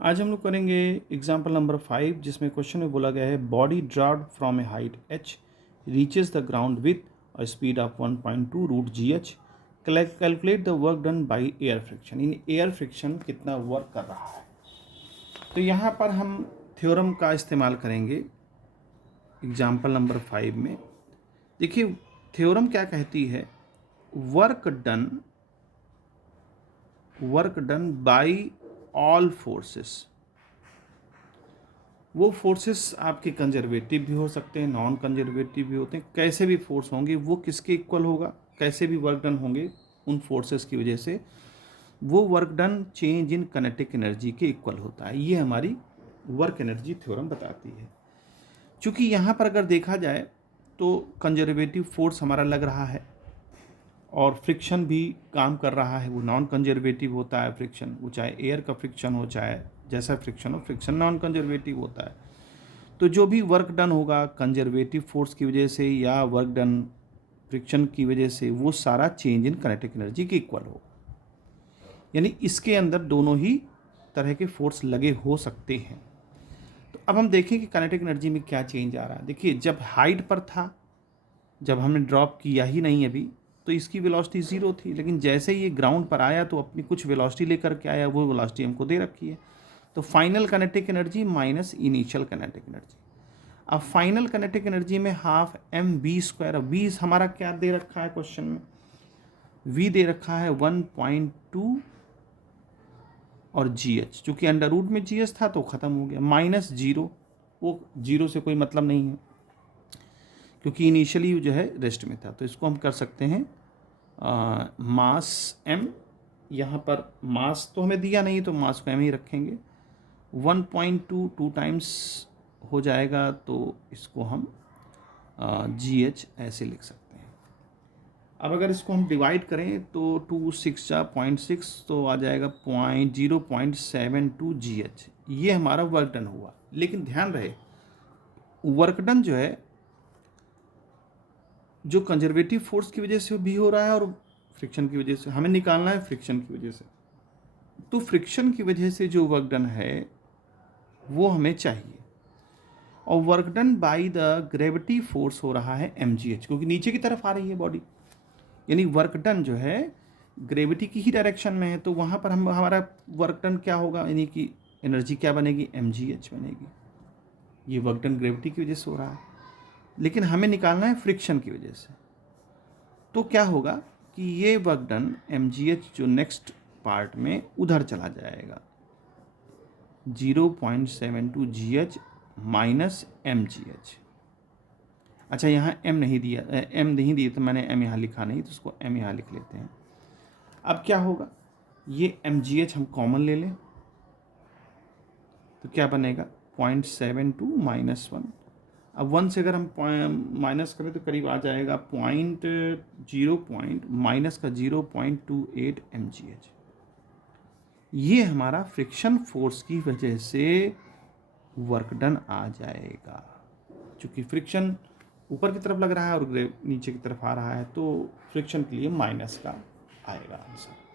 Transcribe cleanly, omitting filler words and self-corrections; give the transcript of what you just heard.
आज हम लोग करेंगे एग्जाम्पल नंबर 5, जिसमें क्वेश्चन में बोला गया है body dropped from a height h reaches the ground with a speed of 1.2 root g h. Calculate the work done by air friction. इन एयर फ्रिक्शन कितना वर्क कर रहा है। तो यहाँ पर हम थ्योरम का इस्तेमाल करेंगे एग्जाम्पल नंबर 5 में। देखिए थ्योरम क्या कहती है, work done by all forces. वो फोर्सेस आपके कंजर्वेटिव भी हो सकते हैं, नॉन कंजर्वेटिव भी होते हैं। कैसे भी फोर्स होंगे वो किसके इक्वल होगा, कैसे भी वर्क डन होंगे उन फोर्सेस की वजह से वो work done change in kinetic energy के इक्वल होता है। ये हमारी वर्क एनर्जी थ्योरम बताती है। चूँकि यहाँ पर अगर देखा जाए तो कंजर्वेटिव फोर्स हमारा लग रहा है और फ्रिक्शन भी काम कर रहा है, वो नॉन कंजर्वेटिव होता है फ्रिक्शन, वो चाहे एयर का फ्रिक्शन हो चाहे जैसा फ्रिक्शन हो, फ्रिक्शन नॉन कंजर्वेटिव होता है। तो जो भी वर्क डन होगा कंजर्वेटिव फोर्स की वजह से या वर्क डन फ्रिक्शन की वजह से, वो सारा चेंज इन काइनेटिक एनर्जी के इक्वल होगा। यानी इसके अंदर दोनों ही तरह के फोर्स लगे हो सकते हैं। तो अब हम देखें कि काइनेटिक एनर्जी में क्या चेंज आ रहा है। देखिए जब हाइट पर था, जब हमने ड्रॉप किया ही नहीं अभी, तो इसकी वेलोसिटी ज़ीरो थी, लेकिन जैसे ही ये ग्राउंड पर आया तो अपनी कुछ वेलोसिटी लेकर के आया, वो वेलोसिटी हमको दे रखी है। तो final kinetic energy minus initial kinetic energy. अब फाइनल काइनेटिक एनर्जी में हाफ एम बी स्क्वायर, अब वी हमारा क्या दे रखा है क्वेश्चन में, वी दे रखा है 1.2 और जी एच, चूँकि अंडर रूट में जी एच था तो ख़त्म हो गया, माइनस जीरो, वो जीरो से कोई मतलब नहीं है क्योंकि इनिशियली जो है रेस्ट में था। तो इसको हम कर सकते हैं मास m, यहाँ पर मास तो हमें दिया नहीं तो मास को m ही रखेंगे। 1.2 टू टाइम्स हो जाएगा तो इसको हम जी एच ऐसे लिख सकते हैं। अब अगर इसको हम डिवाइड करें तो 2 6 जा 0.6 तो आ जाएगा 0.72 जी एच। ये हमारा वर्क डन हुआ। लेकिन ध्यान रहे वर्क डन जो है जो कंजर्वेटिव फोर्स की वजह से भी हो रहा है और फ्रिक्शन की वजह से, हमें निकालना है फ्रिक्शन की वजह से। तो फ्रिक्शन की वजह से जो वर्क डन है वो हमें चाहिए, और work done by the gravity force हो रहा है एम जी एच, क्योंकि नीचे की तरफ आ रही है बॉडी। यानी वर्क डन जो है ग्रेविटी की ही डायरेक्शन में है, तो वहाँ पर हम हमारा वर्क डन क्या होगा, यानी कि एनर्जी क्या बनेगी, एम जी एच बनेगी। ये वर्क डन ग्रेविटी की वजह से हो रहा है, लेकिन हमें निकालना है फ्रिक्शन की वजह से। तो क्या होगा कि ये work done m g h जो नेक्स्ट पार्ट में उधर चला जाएगा, 0.72 g h minus m g h. अच्छा यहाँ एम नहीं दिया, एम नहीं दिया तो मैंने एम यहाँ लिखा नहीं, तो उसको एम यहाँ लिख लेते हैं। अब क्या होगा, ये एम जी एच हम कॉमन ले लें तो क्या बनेगा 0.72 माइनस 1। अब 1 से अगर हम माइनस करें तो करीब आ जाएगा माइनस का 0.28 एम जी एच। ये हमारा फ्रिक्शन फोर्स की वजह से वर्क डन आ जाएगा। चूँकि फ्रिक्शन ऊपर की तरफ लग रहा है और नीचे की तरफ आ रहा है, तो फ्रिक्शन के लिए माइनस का आएगा आंसर।